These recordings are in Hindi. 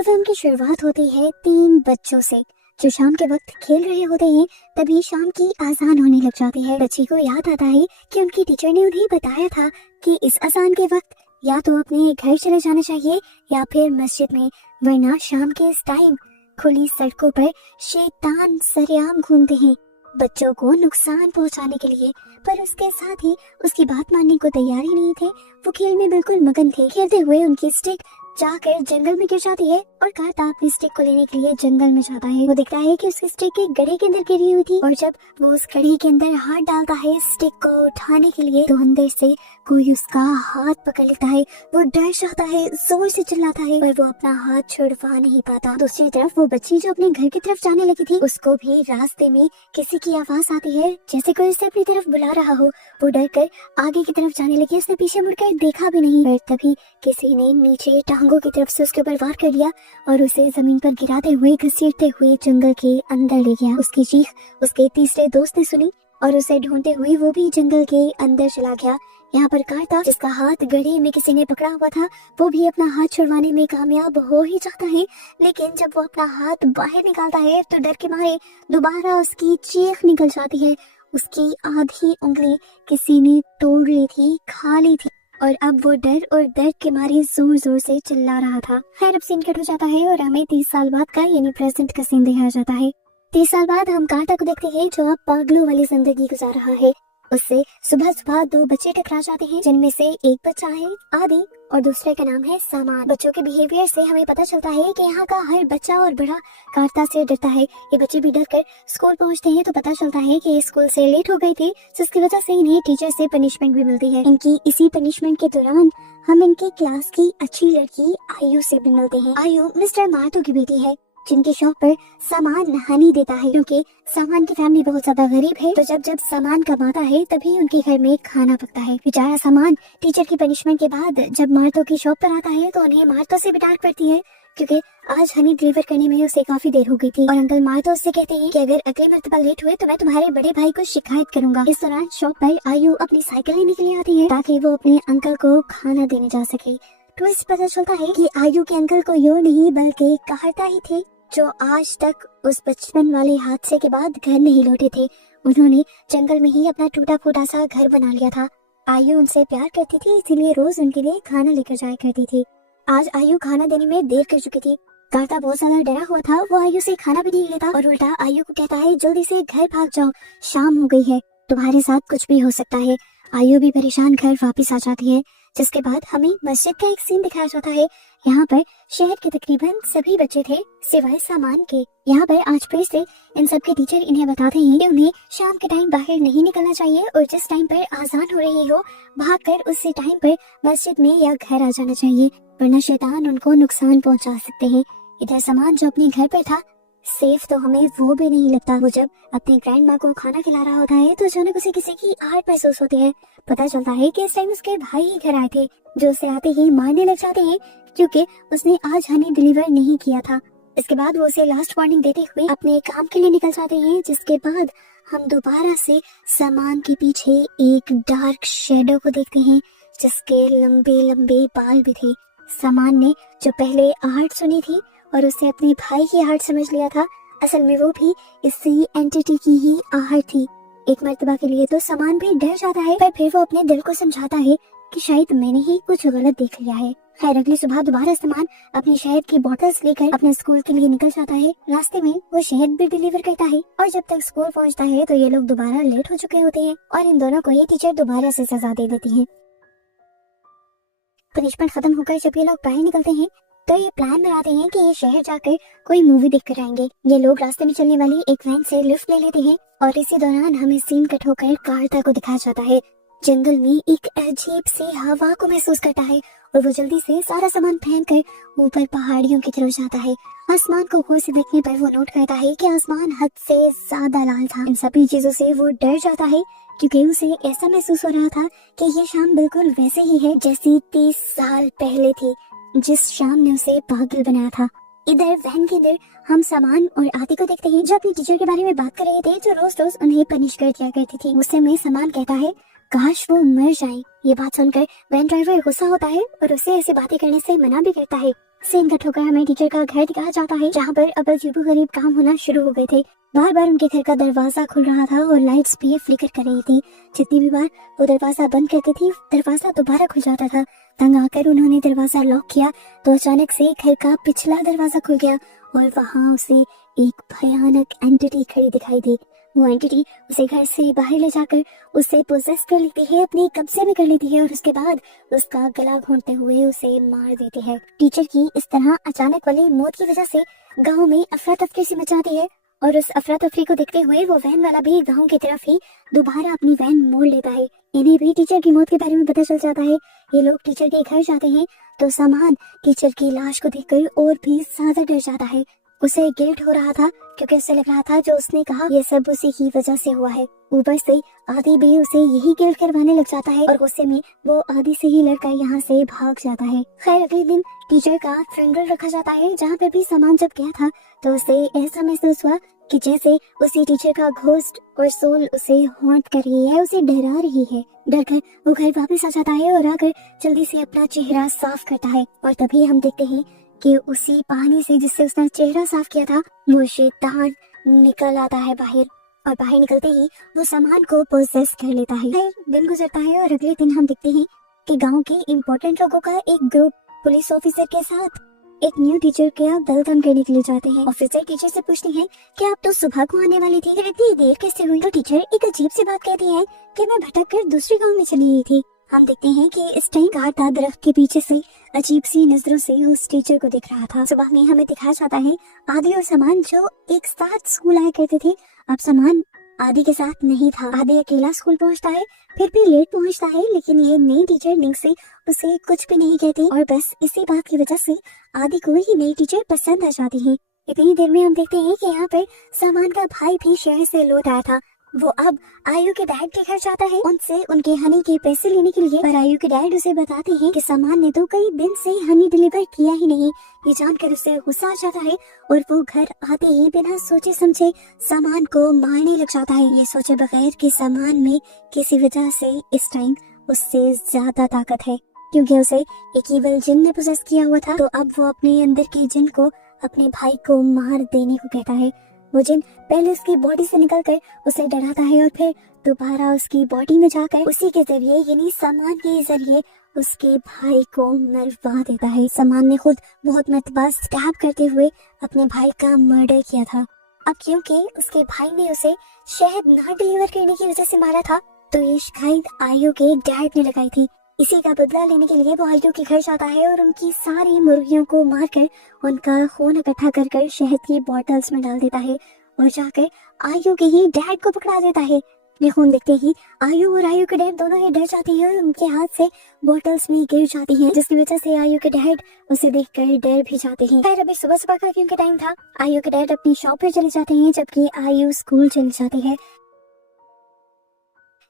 तो फिल्म की शुरुआत होती है 3 बच्चों से जो शाम के वक्त खेल रहे होते हैं। तभी शाम की आजान होने लग जाती है। बच्ची को याद आता है कि उनकी टीचर ने उन्हें बताया था कि इस अजान के वक्त या तो अपने घर चले जाना चाहिए या फिर मस्जिद में, वरना शाम के इस टाइम खुली सड़कों पर शैतान सरेआम घूमते हैं बच्चों को नुकसान पहुंचाने के लिए। पर उसके साथ ही उसकी बात मानने को तैयार ही नहीं थे। वो खेल में बिल्कुल मगन थे। खेलते हुए उनकी स्टिक जाकर जंगल में गिर जाती है और कार्ता अपनी स्टिक को लेने के लिए जंगल में जाता है। वो देखता है कि उसकी स्टिक एक गड्ढे के अंदर गिरी हुई थी और जब वो उस गड्ढे के अंदर हाथ डालता है स्टिक को उठाने के लिए तो अंदर से कोई उसका हाथ पकड़ लेता है। वो डर जाता है, जोर से चिल्लाता है, पर वो अपना हाथ छुड़वा नहीं पाता। दूसरी तरफ वो बच्ची जो अपने घर की तरफ जाने लगी थी, उसको भी रास्ते में किसी की आवाज आती है जैसे कोई उसे अपनी तरफ बुला रहा हो। वो डर कर आगे की तरफ जाने लगी। उसने पीछे मुड़कर देखा भी नहीं, पर तभी किसी ने नीचे टांगों की तरफ से उसके ऊपर वार कर दिया और उसे जमीन पर गिराते हुए घसीटते हुए जंगल के अंदर ले गया। उसकी चीख उसके तीसरे दोस्त ने सुनी और उसे ढूंढते हुए वो भी जंगल के अंदर चला गया। यहाँ पर कार्ता, जिसका हाथ गड्ढे में किसी ने पकड़ा हुआ था, वो भी अपना हाथ छुड़वाने में कामयाब हो ही जाता है। लेकिन जब वो अपना हाथ बाहर निकालता है तो डर के मारे दोबारा उसकी चीख निकल जाती है। उसकी आधी उंगली किसी ने तोड़ ली थी, खा ली थी और अब वो डर और दर्द के मारे जोर जोर से चिल्ला रहा था। खैर, अब सीन कट हो जाता है और हमें 30 साल बाद का यानी प्रेजेंट का सीन दिखाया जाता है। 30 साल बाद हम कार्ता को देखते हैं जो अब पागलों वाली जिंदगी गुजार रहा है। उससे सुबह सुबह 2 बच्चे टकरा जाते हैं, जिनमें से एक बच्चा है आदि और दूसरे का नाम है सामान। बच्चों के बिहेवियर से हमें पता चलता है कि यहाँ का हर बच्चा और बड़ा कार्ता से डरता है। ये बच्चे भी डर कर स्कूल पहुँचते हैं तो पता चलता है कि ये स्कूल से लेट हो गए थे, जिसकी वजह से इन्हें टीचर से पनिशमेंट भी मिलती है। इनकी इसी पनिशमेंट के दौरान हम इनकी क्लास की अच्छी लड़की आयु से भी मिलते हैं। आयु मिस्टर मार्टो की बेटी है, जिनके शौक पर सामान हनी देता है, क्योंकि सामान की फैमिली बहुत ज्यादा गरीब है। तो जब जब सामान कमाता है तभी उनके घर में खाना पकता है। बेचारा सामान टीचर की पनिशमेंट के बाद जब मार्तो की शॉप पर आता है तो उन्हें मार्तो से भी डांट पड़ती है, क्योंकि आज हनी डिलीवर करने में उसे काफी देर हो गई थी। और अंकल मार्तो उससे कहते हैं कि अगर अगली मर्तबा लेट हुए तो मैं तुम्हारे बड़े भाई को शिकायत करूंगा। इस दौरान शॉप पर आयु अपनी साइकिल लेने के लिए आती है ताकि वो अपने अंकल को खाना देने जा सके। तो इस पता चलता है कि आयु के अंकल को यो नहीं बल्कि कार्ता ही थे जो आज तक उस बचपन वाले हादसे के बाद घर नहीं लौटे थे। उन्होंने जंगल में ही अपना टूटा फूटा सा घर बना लिया था। आयु उनसे प्यार करती थी, इसीलिए रोज उनके लिए खाना लेकर जाया करती थी। आज आयु खाना देने में देर कर चुकी थी। कार्ता बहुत ज्यादा डरा हुआ था। वो आयु से खाना भी नहीं लेता और उल्टा आयु को कहता है जल्दी से घर भाग जाओ, शाम हो गई है, तुम्हारे साथ कुछ भी हो सकता है। आयु भी परेशान घर वापस आ जाती है, जिसके बाद हमें मस्जिद का एक सीन दिखाया जाता है। यहाँ पर शहर के तकरीबन सभी बच्चे थे सिवाय सामान के। यहाँ पर आज फिर से इन सब के टीचर इन्हें बताते हैं कि उन्हें शाम के टाइम बाहर नहीं निकलना चाहिए और जिस टाइम पर आजान हो रही हो भागकर उसी टाइम पर मस्जिद में या घर आ जाना चाहिए, वरना शैतान उनको नुकसान पहुंचा सकते हैं। इधर सामान जो अपने घर पर था सेफ तो हमें वो भी नहीं लगता। वो जब अपनी ग्रैंड माँ को खाना खिला रहा होता है तो अचानक उसे किसी की आहट महसूस होती है। पता चलता है कि इस टाइम उसके भाई ही घर आए थे, जो उसे आते ही मारने लग जाते हैं क्योंकि उसने आज हनी डिलीवर नहीं किया था। इसके बाद वो उसे लास्ट वार्निंग देते हुए अपने काम के लिए निकल जाते हैं, जिसके बाद हम दोबारा से सामान के पीछे एक डार्क शेडो को देखते हैं जिसके लंबे लंबे बाल भी थे। सामान ने जो पहले आहट सुनी थी और उसे अपने भाई की आहट समझ लिया था, असल में वो भी इसी एंटिटी की ही आहट थी। एक मर्तबा के लिए तो सामान भी डर जाता है, पर फिर वो अपने दिल को समझाता है कि शायद मैंने ही कुछ गलत देख लिया है। खैर, अगली सुबह दोबारा सामान अपनी शहद की बोतल्स लेकर अपने स्कूल के लिए निकल जाता है। रास्ते में वो शहद भी डिलीवर करता है और जब तक स्कूल पहुंचता है तो ये लोग दोबारा लेट हो चुके होते हैं और इन दोनों को ये टीचर दोबारा से सजा दे देती है। पनिशमेंट खत्म होकर जब ये लोग बाहर निकलते हैं तो ये प्लान बनाते हैं कि ये शहर जाकर कोई मूवी देखकर आएंगे। ये लोग रास्ते में चलने वाली एक वैन से लिफ्ट ले लेते हैं और इसी दौरान हमें सीन कट होकर कार्ता को दिखाया जाता है। जंगल में एक अजीब सी हवा को महसूस करता है और वो जल्दी से सारा सामान फेंक कर ऊपर पहाड़ियों की तरफ जाता है। आसमान को गौर से देखने पर वो नोट करता है कि आसमान हद से ज्यादा लाल था। इन सभी चीजों से वो डर जाता है क्योंकि उसे ऐसा महसूस हो रहा था कि ये शाम बिल्कुल वैसे ही है जैसी 30 साल पहले थी, जिस शाम ने उसे पागल बनाया था। इधर वैन के इधर हम सामान और आदि को देखते हैं जो अपनी टीचर के बारे में बात कर रहे थे, जो रोज रोज उन्हें पनिश कर दिया करती थी। उससे में सामान कहता है काश वो मर जाए। ये बात सुनकर वैन ड्राइवर गुस्सा होता है और उसे ऐसी बातें करने से मना भी करता है, सीन कट होकर हमें टीचर का घर दिखाया जाता है, जहाँ पर अब अजीबो गरीब काम होना शुरू हो गए थे। बार बार उनके घर का दरवाजा खुल रहा था और लाइट्स भी फ्लिकर कर रही थी। जितनी भी बार वो दरवाजा बंद करती थी, दरवाजा दोबारा खुल जाता था। तंग आकर उन्होंने दरवाजा लॉक किया तो अचानक से घर का पिछला दरवाजा खुल गया और वहाँ उसे एक भयानक एंटिटी खड़ी दिखाई दी। वो एंटिटी उसे घर से बाहर ले जाकर उसे पोजेस कर लेती है, अपने कब्जे में कर लेती है और उसके बाद उसका गला घोंटते हुए उसे मार देती है। टीचर की इस तरह अचानक वाली मौत की वजह से गांव में अफरा तफरी सी मच जाती है और उस अफरा तफरी को देखते हुए वो वैन वाला भी गांव की तरफ ही दोबारा अपनी वैन मोड़ लेता है। इन्हें भी टीचर की मौत के बारे में पता चल जाता है। ये लोग टीचर के घर जाते हैं तो सामान टीचर की लाश को देखकर और भी ज्यादा डर जाता है। उसे गिल्ट हो रहा था क्योंकि उसे लग रहा था जो उसने कहा ये सब उसी की वजह से हुआ है। ऊपर से आदि भी उसे यही गिल्ट करवाने लग जाता है और गुस्से में वो आदि से ही लड़कर यहाँ से भाग जाता है। खैर अगले दिन टीचर का फ्यूनरल रखा जाता है, जहाँ पे भी सामान जब गया था तो उसे ऐसा महसूस हुआ कि जैसे उसी टीचर का घोस्ट और सोल उसे हॉन्ट कर रही है, उसे डरा रही है। डरकर वो घर वापस आ जाता है और आकर जल्दी से अपना चेहरा साफ करता है और तभी हम देखते हैं कि उसी पानी से जिससे उसने चेहरा साफ किया था वो शैतान निकल आता है बाहर और बाहर निकलते ही वो सामान को पोजेस कर लेता है। फिर दिन गुजरता है और अगले दिन हम देखते हैं कि गांव के इम्पोर्टेंट लोगों का एक ग्रुप पुलिस ऑफिसर के साथ एक न्यू टीचर के वेलकम करने के लिए जाते हैं। ऑफिसर टीचर से पूछते हैं कि आप तो सुबह को आने वाली थी, फिर इतनी देर कैसे हुई? तो टीचर एक अजीब सी बात कहती है कि मैं भटक कर दूसरे गांव में चली गई थी। हम देखते हैं कि इस टाइम काटा दरख्त के पीछे से अजीब सी नजरों से उस टीचर को दिख रहा था। सुबह में हमें दिखाया जाता है आदि और सामान जो एक साथ स्कूल आया करते थे, अब सामान आदि के साथ नहीं था। आदि अकेला स्कूल पहुंचता है, फिर भी लेट पहुंचता है, लेकिन ये नई टीचर निंगसी उसे कुछ भी नहीं कहती और बस इसी बात की वजह से आदि को ही नई टीचर पसंद आ जाती है। इतनी देर में हम देखते हैं कि यहाँ पर सामान का भाई भी शहर से लौट आया था। वो अब आयु के डैड के घर जाता है उनसे उनके हनी के पैसे लेने के लिए, पर आयु के डैड उसे बताते हैं कि सामान ने तो कई दिन से हनी डिलीवर किया ही नहीं। ये जानकर उसे गुस्सा आ जाता है और वो घर आते ही बिना सोचे समझे सामान को मारने लग जाता है, ये सोचे बगैर कि सामान में किसी वजह से इस टाइम उससे ज्यादा ताकत है, क्योंकि उसे एक ईवल जिन ने पोजेस किया हुआ था। तो अब वो अपने अंदर के जिन को अपने भाई को मार देने को कहता है। वो जिन पहले उसकी बॉडी से निकलकर उसे डराता है और फिर दोबारा उसकी बॉडी में जाकर उसी के जरिए यानी सामान के जरिए उसके भाई को मरवा देता है। सामान ने खुद बहुत मरतबा स्टैब करते हुए अपने भाई का मर्डर किया था। अब क्योंकि उसके भाई ने उसे शहद ना डिलीवर करने की वजह से मारा था, तो ये शिकायत आयु के डैड ने लगाई थी। इसी का बदला लेने के लिए वो आयु के घर जाता है और उनकी सारी मुर्गियों को मारकर उनका खून इकट्ठा कर कर शहद की बॉटल्स में डाल देता है और जाकर आयु के ही डैड को पकड़ा देता है। ये खून देखते ही आयु और आयु के डैड दोनों ही डर जाती है और उनके हाथ से बॉटल्स में गिर जाती हैं, जिसकी वजह से आयु के डैड उसे देखकर डर भी जाते हैं। खैर अभी सुबह सुबह का क्योंकि टाइम था, आयु के डैड अपनी शॉप पर चले जाते हैं जबकि आयु स्कूल चली जाती है।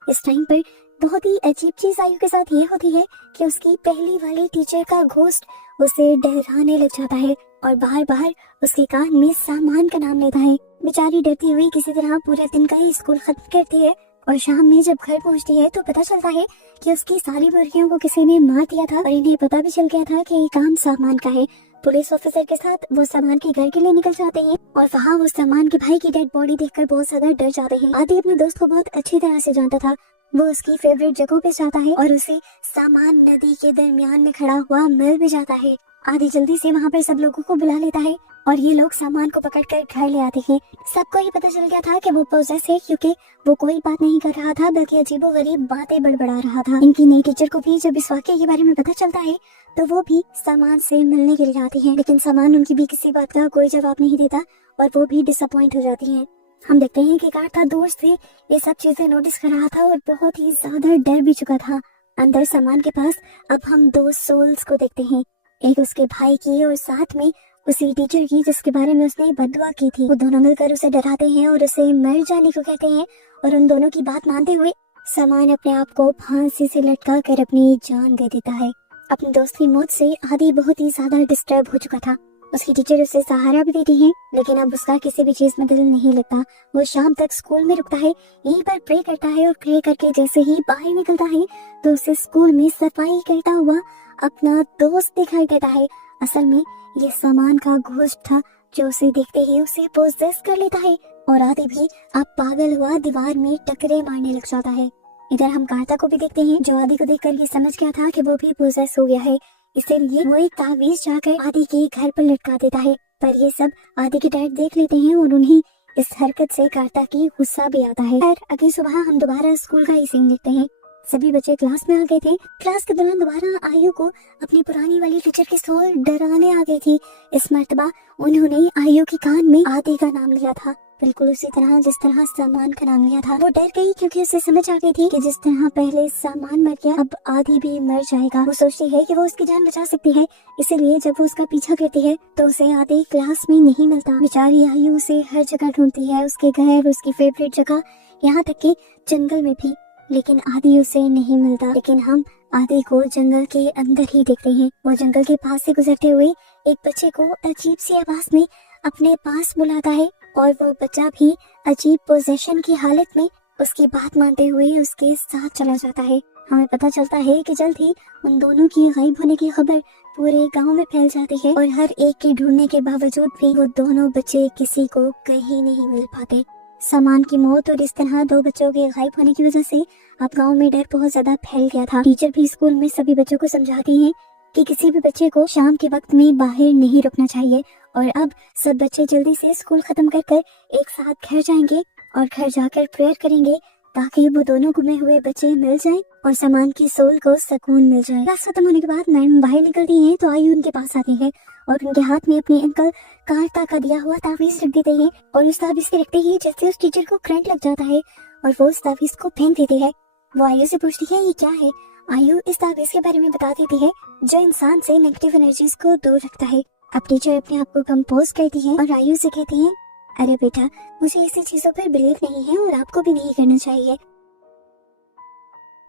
इस टाइम पर बहुत ही अजीब चीज आयु के साथ ये होती है कि उसकी पहली वाली टीचर का घोस्ट उसे डराने लग जाता है और बार बार उसके कान में सामान का नाम लेता है। बेचारी डरती हुई किसी तरह पूरे दिन का ही स्कूल खत्म करती है और शाम में जब घर पहुंचती है तो पता चलता है कि उसकी सारी मुर्गियों को किसी ने मार दिया था और इन्हें पता भी चल गया था कि ये काम सामान का है। पुलिस ऑफिसर के साथ वो सामान के घर के लिए निकल जाते हैं और वहाँ वो सामान के भाई की डेड बॉडी देखकर बहुत ज्यादा डर जाते हैं। आदि अपने दोस्त को बहुत अच्छी तरह से जानता था, वो उसकी फेवरेट जगहों पे जाता है और उसे सामान नदी के दरमियान में खड़ा हुआ मिल भी जाता है। आदि जल्दी से वहाँ पर सब लोगों को बुला लेता है और ये लोग सामान को पकड़कर घर ले आते हैं। सबको ये पता चल गया था कि वो पोजेस है, क्योंकि वो कोई बात नहीं कर रहा था बल्कि अजीबोगरीब बातें बड़बड़ा रहा था। इनकी नई टीचर को भी जब इस वाकये के बारे में पता चलता है तो वो भी सामान से मिलने के लिए आती है, लेकिन सामान उनकी भी किसी बात का कोई जवाब नहीं देता और वो भी डिसअपॉइंट हो जाती है। हम देखते हैं कि काटा दूर से ये सब चीजें नोटिस कर रहा था और बहुत ही ज्यादा डर भी चुका था। अंदर सामान के पास अब हम दो सोल्स को देखते हैं, एक उसके भाई की और साथ में उसी टीचर की जिसके बारे में उसने बददुआ की थी। वो दोनों मिलकर उसे डराते हैं और उसे मर जाने को कहते हैं और उन दोनों की बात मानते हुए सामान अपने आप को फांसी से लटका कर अपनी जान दे देता है। अपने दोस्त की मौत से आदि बहुत ही ज्यादा डिस्टर्ब हो चुका था। उसकी टीचर उसे सहारा भी देती है, लेकिन अब उसका किसी भी चीज में दिल नहीं लगता। वो शाम तक स्कूल में रुकता है, यहीं पर प्रे करता है और प्रे करके जैसे ही बाहर निकलता है तो उसे स्कूल में सफाई करता हुआ अपना दोस्त दिखाई देता है। असल में ये सामान का घोस्ट था जो उसे देखते ही उसे पोजेस कर लेता है और आदि भी अब पागल हुआ दीवार में टकरे मारने लग जाता है। इधर हम कार्ता को भी देखते हैं जो आदि को देखकर ये समझ गया था कि वो भी पोजेस हो गया है, इसीलिए वो एक तावीज जाकर आदि के घर पर लटका देता है। पर ये सब आदि के डैड देख लेते हैं और उन्हें इस हरकत से कार्ता की गुस्सा भी आता है। फिर अगली सुबह हम दोबारा स्कूल का ही सीन देखते हैं। सभी बच्चे क्लास में आ गए थे। क्लास के दौरान दोबारा आयु को अपनी पुरानी वाली टीचर की सोल डराने आ गई थी। इस मर्तबा उन्होंने आयु के कान में आदि का नाम लिया था, बिल्कुल उसी तरह जिस तरह सामान का नाम लिया था। वो डर गई क्योंकि उसे समझ आ गई थी कि जिस तरह पहले सामान मर गया अब आदि भी मर जाएगा। वो सोचती है कि वो उसकी जान बचा सकती है, इसीलिए जब वो उसका पीछा करती है तो उसे आदि क्लास में नहीं मिलता। बेचारी आयु उसे हर जगह ढूंढती है, उसके घर, उसकी फेवरेट जगह, यहाँ तक कि जंगल में भी, लेकिन आदि उसे नहीं मिलता। लेकिन हम आदि को जंगल के अंदर ही देखते हैं। वो जंगल के पास से गुजरते हुए एक बच्चे को अजीब सी आवाज में अपने पास बुलाता है और वो बच्चा भी अजीब पोजेशन की हालत में उसकी बात मानते हुए उसके साथ चला जाता है। हमें पता चलता है कि जल्द ही उन दोनों की गायब होने की खबर पूरे गांव में फैल जाती है और हर एक के ढूंढने के बावजूद भी वो दोनों बच्चे किसी को कहीं नहीं मिल पाते। सामान की मौत और इस तरह दो बच्चों के गायब होने की वजह से अब गांव में डर बहुत ज्यादा फैल गया था। टीचर भी स्कूल में सभी बच्चों को समझाती हैं कि किसी भी बच्चे को शाम के वक्त में बाहर नहीं रुकना चाहिए और अब सब बच्चे जल्दी से स्कूल खत्म कर एक साथ घर जाएंगे और घर जाकर प्रेयर करेंगे ताकि वो दोनों गुमे हुए बच्चे मिल जाएं और सामान की सोल को सुकून मिल जाए। क्लास खत्म होने के बाद मैम बाहर निकलती हैं तो आयु उनके पास आती है और उनके हाथ में अपने अंकल कार्ता का दिया हुआ तावीज रख देते हैं और उस तावीज के रखते ही जैसे उस टीचर को करंट लग जाता है और वो उस तावीज को फेंक देती है। वो आयु से पूछती है ये क्या है। आयु इस तावीज के बारे में बता देती है जो इंसान से नेगेटिव एनर्जीज को दूर रखता है। अब टीचर अपने आप को कंपोज करती है और आयु से कहती है अरे बेटा मुझे ऐसी चीजों पर बिलीव नहीं है और आपको भी नहीं करना चाहिए।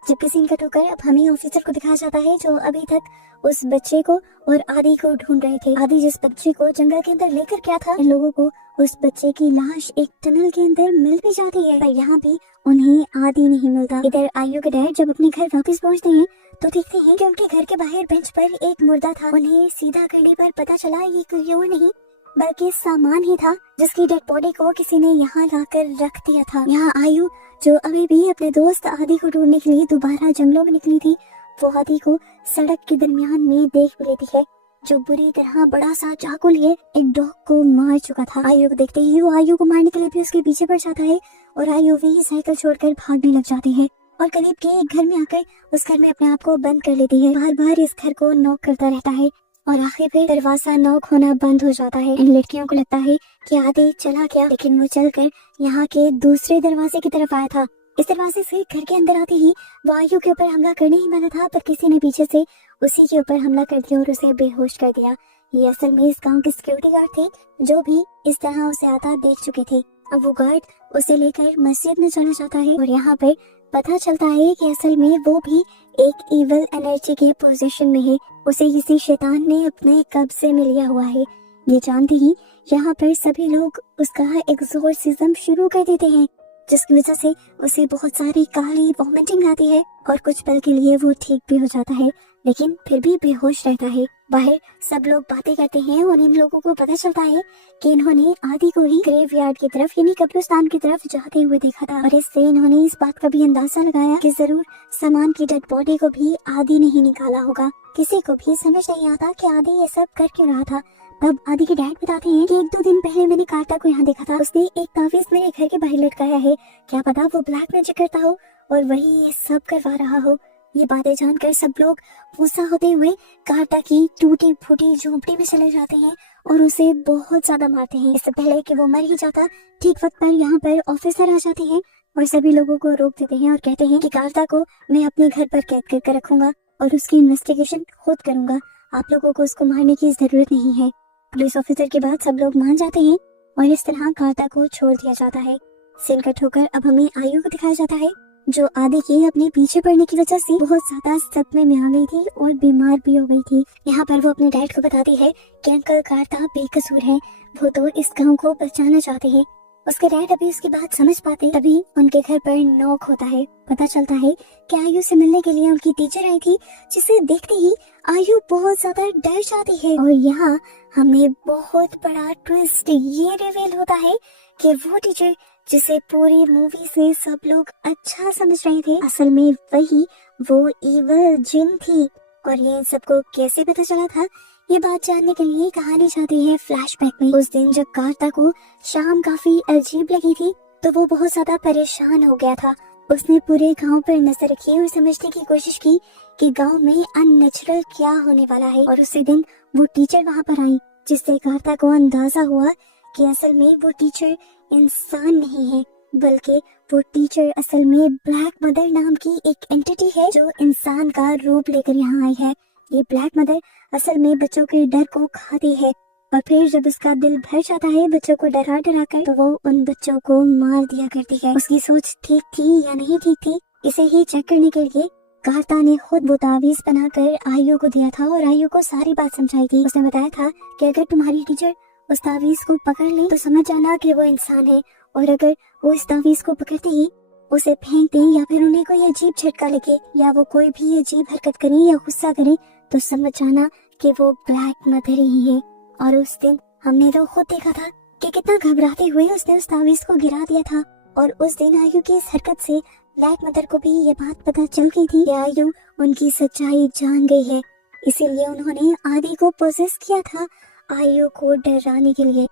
जब सीन कट होकर अब हमें ऑफिसर को दिखाया जाता है जो अभी तक उस बच्चे को और आदि को ढूंढ रहे थे। आदि जिस बच्चे को जंगल के अंदर लेकर गया था, इन लोगों को उस बच्चे की लाश एक टनल के अंदर मिल भी जाती है, पर यहाँ भी उन्हें आदि नहीं मिलता। इधर आयु के डैड जब अपने घर वापस पहुँचते हैं तो देखते हैं कि उनके घर के बाहर बेंच पर एक मुर्दा था। उन्हें सीधा करने पर पता चला ये कोई और नहीं बल्कि सामान ही था जिसकी डेड बॉडी को किसी ने यहाँ लाकर रख दिया था। यहाँ आयु जो अभी भी अपने दोस्त आदि को ढूंढने के लिए दोबारा जंगलों में निकली थी, वो आदि को सड़क के दरमियान में देख लेती है जो बुरी तरह बड़ा सा चाकू लिए एक डॉग को मार चुका था। आयु को देखते ही वो आयु को मारने के लिए भी उसके पीछे पड़ जाता है और आयु भी साइकिल छोड़कर भागने लग जाती है और करीब के एक घर में आकर उस घर में अपने आप को बंद कर लेती है। बार बार इस घर को नॉक करता रहता है और आखिर पे दरवाजा नॉक होना बंद हो जाता है। इन लड़कियों को लगता है कि आदि चला गया, लेकिन वो चलकर यहाँ के दूसरे दरवाजे की तरफ आया था। इस दरवाजे से घर के अंदर आते ही वो आयु के ऊपर हमला करने ही वाला था, पर किसी ने पीछे से उसी के ऊपर हमला कर दिया और उसे बेहोश कर दिया। ये असल में इस गांव के सिक्योरिटी गार्ड थे जो भी इस तरह उसे आता देख चुके थे। अब वो गार्ड उसे लेकर मस्जिद में चला जाता है और यहाँ पर पता चलता है कि असल में वो भी एक इविल एनर्जी के पोजीशन में है, उसे किसी शैतान ने अपने कब्जे में लिया हुआ है। ये जानते ही यहाँ पर सभी लोग उसका एक्सोर्सिज्म शुरू कर देते हैं जिसकी वजह से उसे बहुत सारी काली वॉमिटिंग आती है और कुछ पल के लिए वो ठीक भी हो जाता है, लेकिन फिर भी बेहोश रहता है। बाहर सब लोग बातें करते हैं और इन लोगों को पता चलता है कि इन्होंने आदि को ही ग्रेवयार्ड की तरफ यानी कब्रिस्तान की तरफ जाते हुए देखा था और इससे इन्होंने इस बात का भी अंदाजा लगाया कि जरूर सामान की डेड बॉडी को भी आदि ने ही निकाला होगा। किसी को भी समझ नहीं आता कि आदि ये सब कर क्यों रहा था। तब आदि के डैड बताते हैं कि 1-2 दिन पहले मैंने कार्ता को यहाँ देखा था, उसने एक तावीज मेरे घर के बाहर लटकाया है, क्या पता वो ब्लैक मैजिक करता हो और वही ये सब करवा रहा हो। ये बातें जानकर सब लोग गुस्सा होते हुए कार्ता की टूटी फूटी झोपड़ी में चले जाते हैं और उसे बहुत ज्यादा मारते हैं। इससे पहले कि वो मर ही जाता, ठीक वक्त पर यहाँ पर ऑफिसर आ जाते हैं और सभी लोगों को रोक देते हैं और कहते हैं कि कार्ता को मैं अपने घर पर कैद करके रखूंगा और उसकी इन्वेस्टिगेशन खुद करूंगा, आप लोगों को उसको मारने की जरूरत नहीं है। पुलिस ऑफिसर के बाद सब लोग मान जाते हैं और इस तरह कार्ता को छोड़ दिया जाता है। सीन कट होकर अब हमें आयु को दिखाया जाता है जो आदि के अपने पीछे पड़ने की वजह से बहुत ज्यादा सदमे में आ गई थी और बीमार भी हो गई थी। यहाँ पर वो अपने डैड को बताती है कि अंकल कार्ता बेकसूर है, वो तो इस गांव को बचाना चाहते हैं। उसके डैड अभी उसकी बात समझ पाते तभी उनके घर पर नॉक होता है। पता चलता है कि आयु से मिलने के लिए उनकी टीचर आई थी, जिसे देखते ही आयु बहुत ज्यादा डर जाती है। और यहाँ हमें बहुत बड़ा ट्विस्ट ये रिवील होता है कि वो टीचर जिसे पूरी मूवी से सब लोग अच्छा समझ रहे थे, असल में वही वो इविल जिन थी। और ये इन सबको कैसे पता चला था, ये बात जानने के लिए कहानी जाती है फ्लैशबैक में। उस दिन जब कार्ता को शाम काफी अजीब लगी थी तो वो बहुत ज्यादा परेशान हो गया था। उसने पूरे गांव पर नजर रखी और समझने की कोशिश की कि गांव में अननेचुरल क्या होने वाला है। और उसी दिन वो टीचर वहां पर आई, जिससे कार्ता को अंदाजा हुआ कि असल में वो टीचर इंसान नहीं है, बल्कि वो टीचर असल में ब्लैक मदर नाम की एक एंटिटी है जो इंसान का रूप लेकर यहाँ आई है। ये ब्लैक मदर असल में बच्चों के डर को खाती है और फिर जब उसका दिल भर जाता है बच्चों को डरा डरा कर, तो वो उन बच्चों को मार दिया करती है। उसकी सोच ठीक थी या नहीं ठीक थी, इसे ही चेक करने के लिए कार्ता ने खुद वो तावीज बनाकर आयु को दिया था और आयु को सारी बात समझाई थी। उसने बताया था कि अगर तुम्हारी टीचर उस तावीज को पकड़ ले तो समझ जाना कि वो इंसान है, और अगर वो इस तावीज को पकड़ते ही उसे फेंक दे या फिर उन्हें कोई अजीब झटका लगे या वो कोई भी अजीब हरकत करे या गुस्सा करे तो समझ जाना कि वो ब्लैक मदर ही है। और उस दिन हमने तो खुद देखा था कि कितना घबराते हुए उसने उस तावीज को गिरा दिया था। और उस दिन आयु की इस हरकत से ब्लैक मदर को भी ये बात पता चल गई थी कि आयु उनकी सच्चाई जान गई है, इसीलिए उन्होंने आदि को पोजेस किया था आयु को डराने के लिए।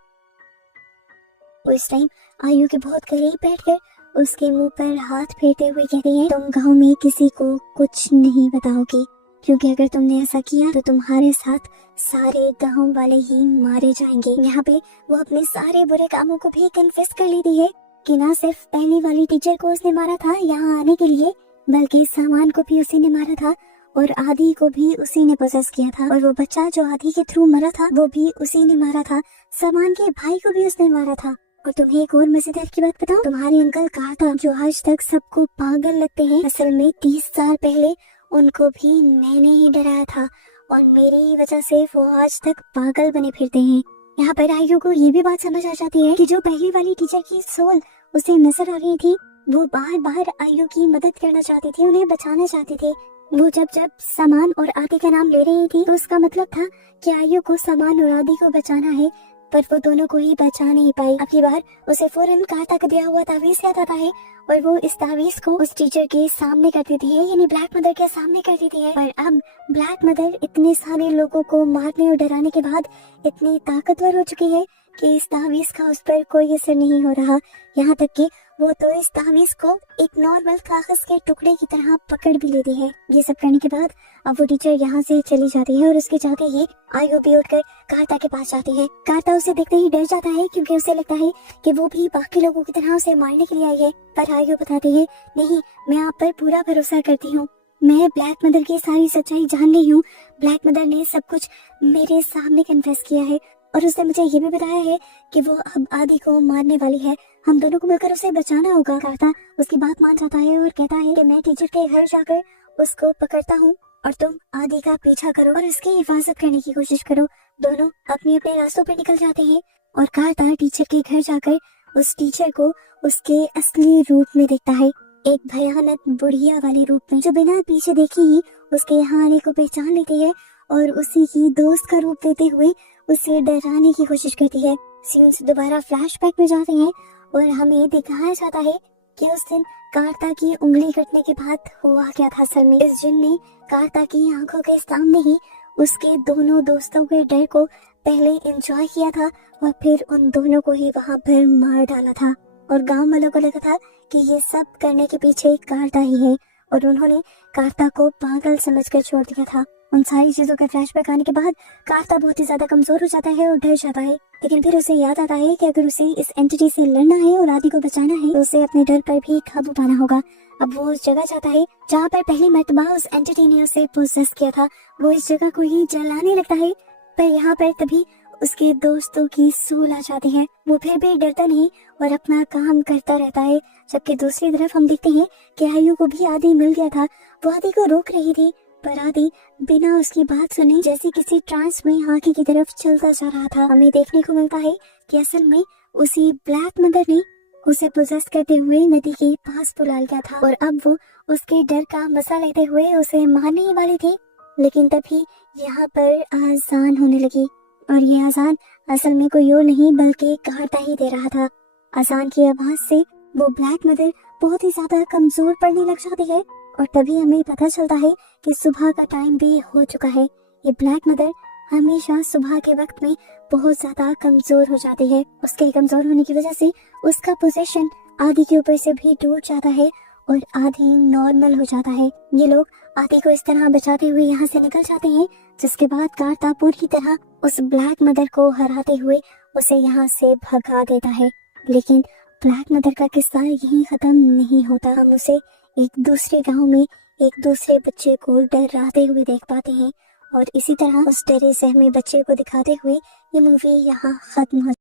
उस टाइम आयु के बहुत करीब बैठकर उसके मुंह पर हाथ फेरते हुए कहते हैं, तुम गांव में किसी को कुछ नहीं बताओगी, क्योंकि अगर तुमने ऐसा किया तो तुम्हारे साथ सारे गांव वाले ही मारे जाएंगे। यहाँ पे वो अपने सारे बुरे कामों को भी कन्फेस कर लेती है कि ना सिर्फ पहली वाली टीचर को उसने मारा था यहाँ आने के लिए, बल्कि सामान को भी उसी ने मारा था और आदि को भी उसी ने पोसेस किया था। और वो बच्चा जो आदि के थ्रू मरा था वो भी उसी ने मारा था। सामान के भाई को भी उसने मारा था। और तुम्हें एक और मजेदार की बात बताऊं, तुम्हारे अंकल कार्ता जो आज तक सबको पागल लगते हैं, असल में 30 साल पहले उनको भी मैंने ही डराया था और मेरी वजह से वो आज तक पागल बने फिरते हैं। यहाँ पर आयु को ये भी बात समझ आ जाती है कि जो पहली वाली टीचर की सोल उसे नजर आ रही थी वो बार बार आयु की मदद करना चाहती थी, उन्हें बचाना चाहती थी। वो जब जब सामान और आदि का नाम ले रही थी तो उसका मतलब था कि आयु को सामान और आदि को बचाना है, पर वो दोनों को ही बचा नहीं पाई। अगली बार उसे फौरन कार्ता का दिया हुआ तावीज याद आता है और वो इस तावीज को उस टीचर के सामने कर देती है, यानी ब्लैक मदर के सामने कर देती है। पर अब ब्लैक मदर इतने सारे लोगों को मारने और डराने के बाद इतनी ताकतवर हो चुकी है कि इस तावीज का उस पर कोई असर नहीं हो रहा। यहाँ तक कि वो तो इस तावीज को एक नॉर्मल कागज के टुकड़े की तरह पकड़ भी लेती है। ये सब करने के बाद अब वो टीचर यहाँ से चली जाती है और उसके जाते ही आयु भी उठकर कार्ता के पास जाती है। कार्ता उसे देखते ही डर जाता है क्योंकि उसे लगता है कि वो भी बाकी लोगों की तरह उसे मारने के लिए आई है। पर आयु बताती है, नहीं, मैं आप पर पूरा भरोसा करती हूँ, मैं ब्लैक मदर की सारी सच्चाई जान रही हूँ। ब्लैक मदर ने सब कुछ मेरे सामने कन्फेस किया है और उसने मुझे ये भी बताया है कि वो अब आदि को मारने वाली है, हम दोनों को मिलकर उसे बचाना होगा। कार्ता उसकी बात मान जाता है और कहता है कि मैं टीचर के घर जाकर उसको पकड़ता हूँ और तुम आदि का पीछा करो और उसकी हिफाजत करने की कोशिश करो। दोनों अपने अपने रास्तों पर निकल जाते हैं और कार्ता टीचर के घर जाकर उस टीचर को उसके असली रूप में देखता है, एक भयानक बुढ़िया वाले रूप में, जो बिना पीछे देखे ही उसके यहाँ आने को पहचान लेती है और उसी की दोस्त का रूप लेते हुए उसे डराने की कोशिश करती है। सीन्स दोबारा फ्लैशबैक में जाते हैं और हमें दिखाया जाता है कि उस दिन कार्ता की उंगली कटने के बाद हुआ क्या था। असल में इस जिन ने कार्ता की आंखों के सामने ही उसके दोनों दोस्तों के डर को पहले एंजॉय किया था और फिर उन दोनों को ही वहां पर मार डाला था। और गांव वालों को लगा था कि ये सब करने के पीछे कार्ता ही है और उन्होंने कार्ता को पागल समझकर छोड़ दिया था। उन सारी चीजों का फ्लैशबैक आने के बाद कार्ता बहुत ही ज्यादा कमजोर हो जाता है और डर जाता है, लेकिन फिर उसे याद आता है कि अगर उसे इस एंटिटी से लड़ना है और आदि को बचाना है तो उसे अपने डर पर भी काबू पाना होगा। अब वो उस जगह जाता है जहाँ पर पहली मर्तबा उस एंटिटी ने उसे पोसेस किया था। वो इस जगह को ही जलाने लगता है, पर यहाँ पर तभी उसके दोस्तों की सोल आ जाती है। वो फिर भी डरता नहीं और अपना काम करता रहता है, जबकि दूसरी तरफ हम देखते हैं कि आयु को भी आदि मिल गया था। वो आदि को रोक रही थी पर आदि बिना उसकी बात सुने जैसे किसी ट्रांस में आगे की तरफ चलता जा रहा था। हमें देखने को मिलता है कि असल में उसी ब्लैक मदर ने उसे पोजेस करते हुए नदी के पास बुला लिया था और अब वो उसके डर का मजा लेते हुए उसे मारने ही वाली थी। लेकिन तभी यहाँ पर आजान होने लगी और ये आजान असल में कोई और नहीं बल्कि कांटा ही दे रहा था। आजान की आवाज से वो ब्लैक मदर बहुत ही ज्यादा कमजोर पड़ने लग जाती है और तभी हमें पता चलता है कि सुबह का टाइम भी हो चुका है। ये ब्लैक मदर हमेशा सुबह के वक्त में बहुत ज्यादा कमजोर हो जाती है। उसके कमजोर होने की वजह से उसका पोजीशन आधी के ऊपर से भी टूट जाता है और आधी नॉर्मल हो जाता है। ये लोग आधी को इस तरह बचाते हुए यहाँ से निकल जाते हैं, जिसके बाद कार्ता पूरी तरह उस ब्लैक मदर को हराते हुए उसे यहाँ से भगा देता है। लेकिन ब्लैक मदर का किस्सा यहीं खत्म नहीं होता। हम उसे एक दूसरे गांव में एक दूसरे बच्चे को डराते हुए देख पाते हैं और इसी तरह उस डरे सहमे बच्चे को दिखाते हुए ये मूवी यहाँ खत्म हो